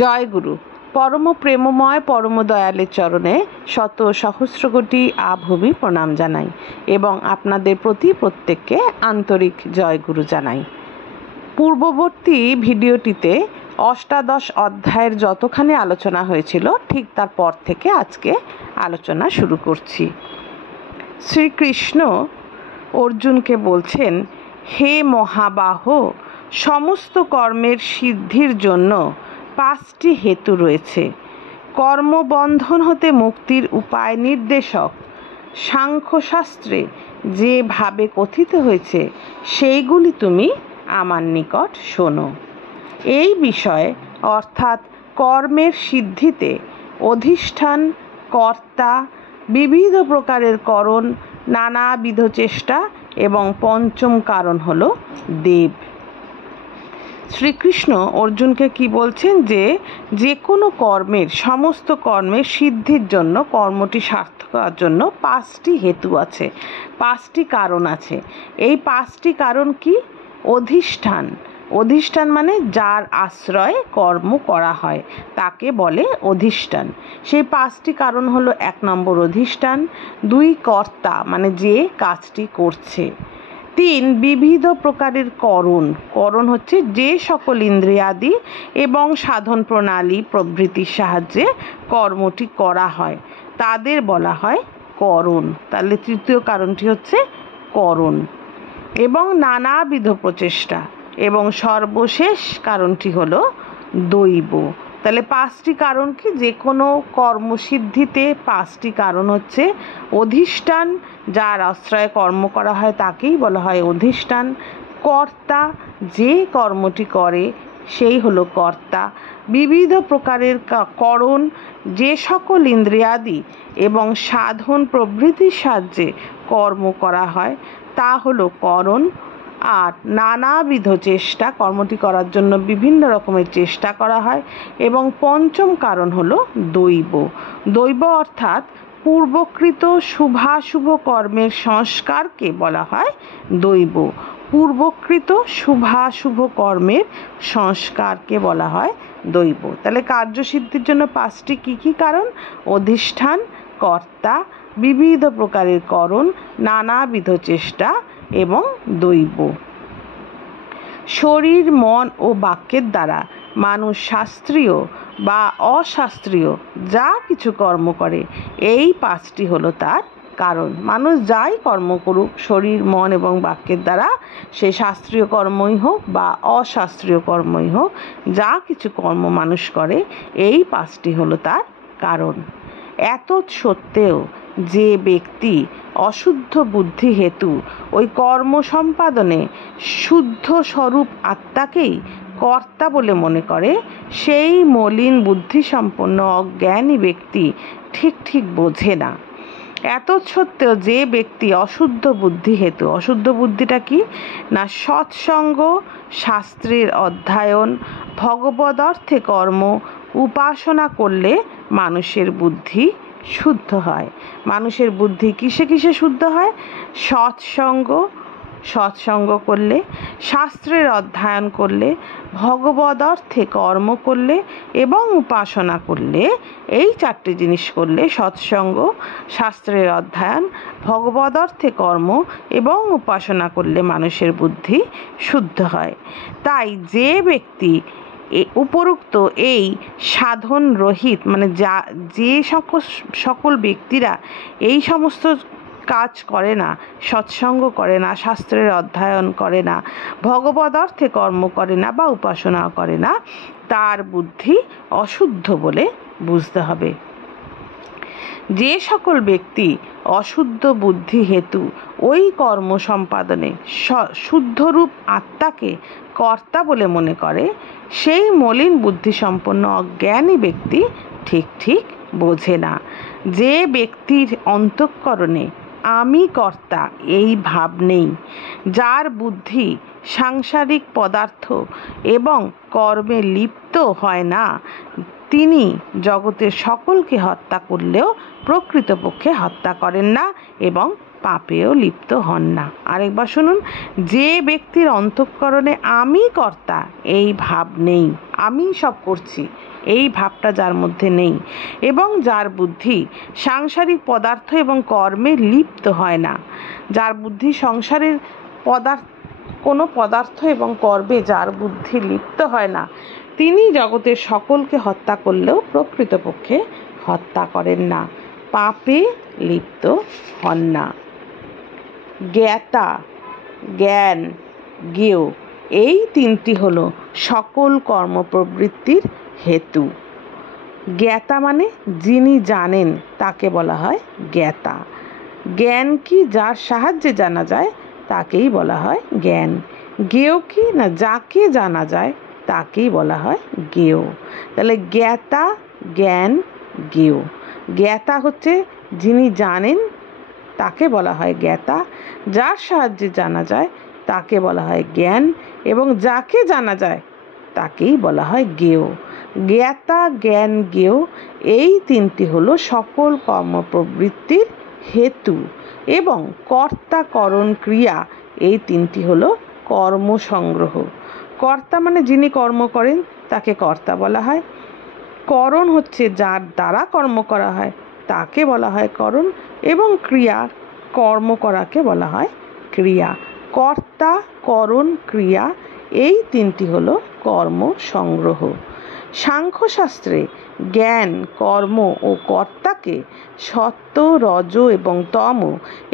জয়গুরু। পরম প্রেমময় পরম দয়ালের চরণে শত সহস্র কোটি আভূমি প্রণাম জানাই এবং আপনাদের প্রতি প্রত্যেককে আন্তরিক জয়গুরু জানাই। পূর্ববর্তী ভিডিওটিতে অষ্টাদশ অধ্যায়ের যতখানি আলোচনা হয়েছিল ঠিক তারপর থেকে আজকে আলোচনা শুরু করছি। শ্রীকৃষ্ণ অর্জুনকে বলছেন, হে মহাবাহ, সমস্ত কর্মের সিদ্ধির জন্য 5টি হেতু রয়েছে। কর্মবন্ধন হতে মুক্তির উপায় নির্দেশক সাংখ্যশাস্ত্রে যেভাবে কথিত হয়েছে সেইগুলি তুমি আমার নিকট শোনো। এই বিষয়ে অর্থাৎ কর্মের সিদ্ধিতে অধিষ্ঠান, কর্তা, বিবিধ প্রকারের করণ, নানাবিধ চেষ্টা এবং পঞ্চম কারণ হল দেব। শ্রীকৃষ্ণ অর্জুনকে কি বলছেন, যে কোনো কর্মের, সমস্ত কর্মের সিদ্ধির জন্য, কর্মটি সার্থক হওয়ার জন্য 5টি হেতু আছে, 5টি কারণ আছে। এই 5টি কারণ কি? অধিষ্ঠান। অধিষ্ঠান মানে যার আশ্রয়ে কর্ম করা হয় তাকে বলে অধিষ্ঠান। সেই 5টি কারণ হলো: 1 নম্বর অধিষ্ঠান, 2 কর্তা মানে যে কাজটি করছে, 3 বিবিধ প্রকারের করণ। করণ হচ্ছে যে সকল ইন্দ্রিয়াদি এবং সাধন প্রণালী প্রভৃতির সাহায্যে কর্মটি করা হয় তাদের বলা হয় করণ। তাহলে তৃতীয় কারণটি হচ্ছে করণ। এবং নানাবিধ প্রচেষ্টা। এবং সর্বশেষ কারণটি হলো দৈব। তাহলে 5টি কারণ কি? যে কোনো কর্মসিদ্ধিতে 5টি কারণ হচ্ছে: অধিষ্ঠান, যার আশ্রয়ে কর্ম করা হয় তাকেই বলা হয় অধিষ্ঠান। কর্তা, যে কর্মটি করে সেই হলো কর্তা। বিবিধ প্রকারের করণ, যে সকল ইন্দ্রিয়াদি এবং সাধন প্রভৃতির সাহায্যে কর্ম করা হয় তা হলো করণ। আর নানাবিধ চেষ্টা, কর্মটি করার জন্য বিভিন্ন রকমের চেষ্টা করা হয়। এবং পঞ্চম কারণ হলো দৈব। দৈব অর্থাৎ পূর্বকৃত শুভাশুভ কর্মের সংস্কারকে বলা হয় দৈব। পূর্বকৃত শুভাশুভ কর্মের সংস্কারকে বলা হয় দৈব। তাহলে কার্যসিদ্ধির জন্য 5টি কী কারণ? অধিষ্ঠান, কর্তা, বিবিধ প্রকারের করণ, নানাবিধ চেষ্টা এবং দৈব। শরীর, মন ও বাক্যের দ্বারা মানুষ শাস্ত্রীয় বা অশাস্ত্রীয় যা কিছু কর্ম করে, এই 5টি হলো তার কারণ। মানুষ যাই কর্ম করুক, শরীর, মন এবং বাক্যের দ্বারা, সে শাস্ত্রীয় কর্মই হোক বা অশাস্ত্রীয় কর্মই হোক, যা কিছু কর্ম মানুষ করে এই 5টি হলো তার কারণ। এত সত্ত্বেও যে ব্যক্তি অশুদ্ধ বুদ্ধি হেতু ওই কর্ম সম্পাদনে শুদ্ধ স্বরূপ আত্মাকেই কর্তা বলে মনে করে, সেই মলিন বুদ্ধিসম্পন্ন অজ্ঞানী ব্যক্তি ঠিক বোঝে না। এত সত্ত্বেও যে ব্যক্তি অশুদ্ধ বুদ্ধি হেতু, অশুদ্ধ বুদ্ধিটা কি না, সৎসঙ্গ, শাস্ত্রের অধ্যয়ন, ভগবদ অর্থে কর্ম, উপাসনা করলে মানুষের বুদ্ধি শুদ্ধ হয়। মানুষের বুদ্ধি কিসে কিসে শুদ্ধ হয়? সৎসঙ্গ করলে, শাস্ত্রের অধ্যয়ন করলে, ভগবদ অর্থে কর্ম করলে এবং উপাসনা করলে। এই 4টি জিনিস করলে, সৎসঙ্গ, শাস্ত্রের অধ্যয়ন, ভগবদ অর্থে কর্ম এবং উপাসনা করলে মানুষের বুদ্ধি শুদ্ধ হয়। তাই যে ব্যক্তি উপরোক্ত এই সাধন রহিত, মানে যে সকল ব্যক্তিরা এই সমস্ত কাজ করে না, সৎসঙ্গ করে না, শাস্ত্রের অধ্যয়ন করে না, ভগবদ অর্থে কর্ম করে না বা উপাসনা করে না, তার বুদ্ধি অশুদ্ধ বলে বুঝতে হবে। যে সকল ব্যক্তি অশুদ্ধ বুদ্ধি হেতু ওই কর্ম সম্পাদনে শুদ্ধরূপ আত্মাকে কর্তা বলে মনে করে, সেই মলিন বুদ্ধিসম্পন্ন অজ্ঞানী ব্যক্তি ঠিক বোঝে না। যে ব্যক্তির অন্তঃকরণে আমি কর্তা এই ভাব নেই, যার বুদ্ধি সাংসারিক পদার্থ এবং কর্মে লিপ্ত হয় না, তিনি জগতের সকলকে হত্যা করলেও প্রকৃতপক্ষে হত্যা করেন না এবং পাপেও লিপ্ত হন না। আরেকবার শুনুন, যে ব্যক্তির অন্তঃকরণে আমি কর্তা এই ভাব নেই, আমি সব করছি এই ভাবটা যার মধ্যে নেই, এবং যার বুদ্ধি সাংসারিক পদার্থ এবং কর্মে লিপ্ত হয় না, যার বুদ্ধি সংসারের কোনো পদার্থ এবং কর্মে যার বুদ্ধি লিপ্ত হয় না, তিনি জগতের সকলকে হত্যা করলেও প্রকৃতপক্ষে হত্যা করেন না, পাপে লিপ্ত হন না। জ্ঞাতা, জ্ঞান, জ্ঞেয় এই তিনটি হলো সকল কর্মপ্রবৃত্তির হেতু। জ্ঞাতা মানে যিনি জানেন তাকে বলা হয় জ্ঞাতা। জ্ঞান কি? যার সাহায্যে জানা যায় তাকেই বলা হয় জ্ঞান। জ্ঞেয় কি? না, যাকে জানা যায় তাকেই বলা হয় জ্ঞেয়। তাহলে জ্ঞাতা, জ্ঞান, জ্ঞেয়। জ্ঞাতা হচ্ছে যিনি জানেন তাকে বলা হয় জ্ঞাতা, যার সাহায্যে জানা যায় তাকে বলা হয় জ্ঞান, এবং যাকে জানা যায় তাকেই বলা হয় জ্ঞেয়। জ্ঞাতা, জ্ঞান, জ্ঞেয় এই তিনটি হলো সকল কর্মপ্রবৃত্তির হেতু, এবং কর্তা, করণ, ক্রিয়া এই তিনটি হলো কর্মসংগ্রহ। কর্তা মানে যিনি কর্ম করেন তাকে কর্তা বলা হয়। করণ হচ্ছে যার দ্বারা কর্ম করা হয় তাকে বলা হয় করণ, এবং ক্রিয়া, কর্ম করাকে বলা হয় ক্রিয়া। কর্তা, করণ, ক্রিয়া এই তিনটি হলো কর্ম সংগ্রহ। সাংখ্যশাস্ত্রে জ্ঞান, কর্ম ও কর্তাকে সত্ত্ব, রজ এবং তম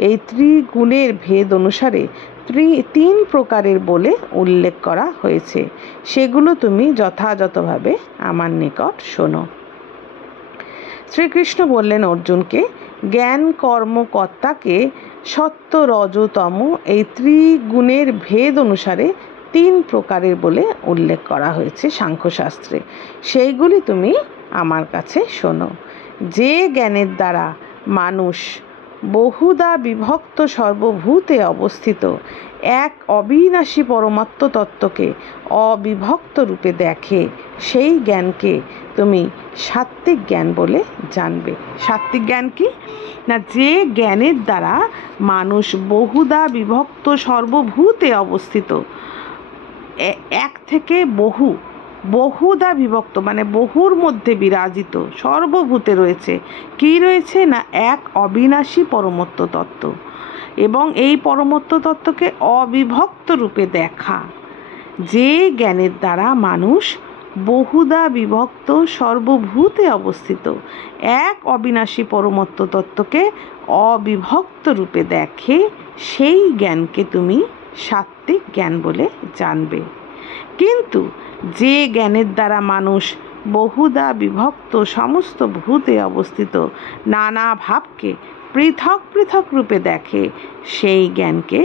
এই ত্রিগুণের ভেদ অনুসারে তিন প্রকারের বলে উল্লেখ করা হয়েছে। সেগুলো তুমি যথাযথভাবে আমার নিকট শোনো। শ্রীকৃষ্ণ বললেন অর্জুনকে, জ্ঞান, কর্ম, কর্তাকে সত্ত্ব, রজ, তম এই ত্রিগুণের ভেদ অনুসারে তিন প্রকারের বলে উল্লেখ করা হয়েছে সাংখ্যশাস্ত্রে, সেইগুলি তুমি আমার কাছে শোনো। যে জ্ঞানের দ্বারা মানুষ বহুধা বিভক্ত সর্বভূতে অবস্থিত এক অবিনাশী পরমাত্ম তত্ত্বকে অবিভক্ত রূপে দেখে, সেই জ্ঞানকে তুমি সাত্ত্বিক জ্ঞান বলে জানবে। সাত্ত্বিক জ্ঞান কি? না, যে জ্ঞানের দ্বারা মানুষ বহুধা বিভক্ত সর্বভূতে অবস্থিত, এক থেকে বহুধা বিভক্ত মানে বহুর মধ্যে বিরাজিত, সর্বভূতে রয়েছে কি রয়েছে? না, এক অবিনাশী পরমত্ব তত্ত্ব, এবং এই পরমত্ব তত্ত্বকে অবিভক্ত রূপে দেখা। যে জ্ঞানের দ্বারা মানুষ বহুধা বিভক্ত সর্বভূতে অবস্থিত এক অবিনাশী পরমত্ব তত্ত্বকে অবিভক্ত রূপে দেখে, সেই জ্ঞানকে তুমি সাত্ত্বিক জ্ঞান বলে জানবে। কিন্তু যে জ্ঞানের দ্বারা মানুষ বহুধা বিভক্ত সমস্ত ভূতে অবস্থিত নানা ভাবকে পৃথক পৃথক রূপে দেখে, সেই জ্ঞানকে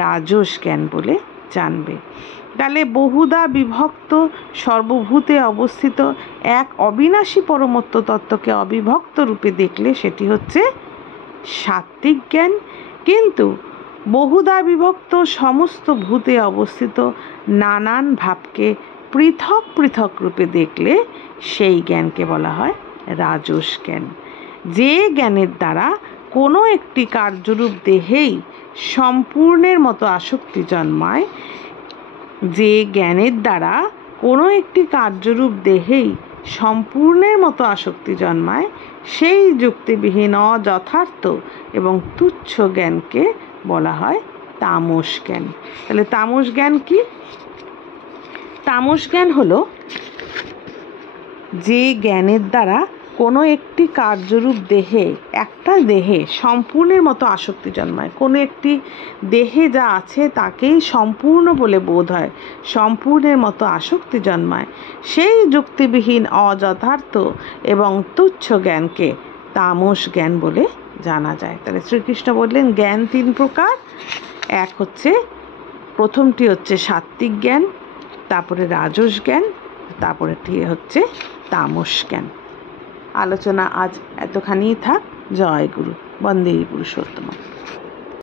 রাজস জ্ঞান বলে জানবে। তাহলে বহুধা বিভক্ত সর্বভূতে অবস্থিত এক অবিনাশী পরমত্ব তত্ত্বকে অবিভক্ত রূপে দেখলে সেটি হচ্ছে সাত্ত্বিক জ্ঞান। কিন্তু বহুধা বিভক্ত সমস্ত ভূতে অবস্থিত নানান ভাবকে পৃথক পৃথক রূপে দেখলে সেই জ্ঞানকে বলা হয় রাজস জ্ঞান। যে জ্ঞানের দ্বারা কোনো একটি কার্যরূপ দেহেই সম্পূর্ণের মতো আসক্তি জন্মায়, যে জ্ঞানের দ্বারা কোনো একটি কার্যরূপ দেহেই সম্পূর্ণের মতো আসক্তি জন্মায়, সেই যুক্তিবিহীন অযথার্থ এবং তুচ্ছ জ্ঞানকে বলা হয় তামস জ্ঞান। তাহলে তামস জ্ঞান কি? তামস জ্ঞান হলো যে জ্ঞানের দ্বারা কোনো একটি কার্যরূপ দেহে, একটা দেহে সম্পূর্ণের মতো আসক্তি জন্মায়, কোনো একটি দেহে যা আছে তাকেই সম্পূর্ণ বলে বোধ হয়, সম্পূর্ণের মতো আসক্তি জন্মায়, সেই যুক্তিবিহীন অযথার্থ এবং তুচ্ছ জ্ঞানকে তামস জ্ঞান বলে জানা যায়। তাহলে শ্রীকৃষ্ণ বললেন জ্ঞান তিন প্রকার। এক হচ্ছে, প্রথমটি হচ্ছে সাত্ত্বিক জ্ঞান, তারপরে রাজস জ্ঞান, তারপরে হচ্ছে তামস জ্ঞান। আলোচনা আজ এতখানিই থাক। জয় গুরু। বন্দে পুরুষোত্তম।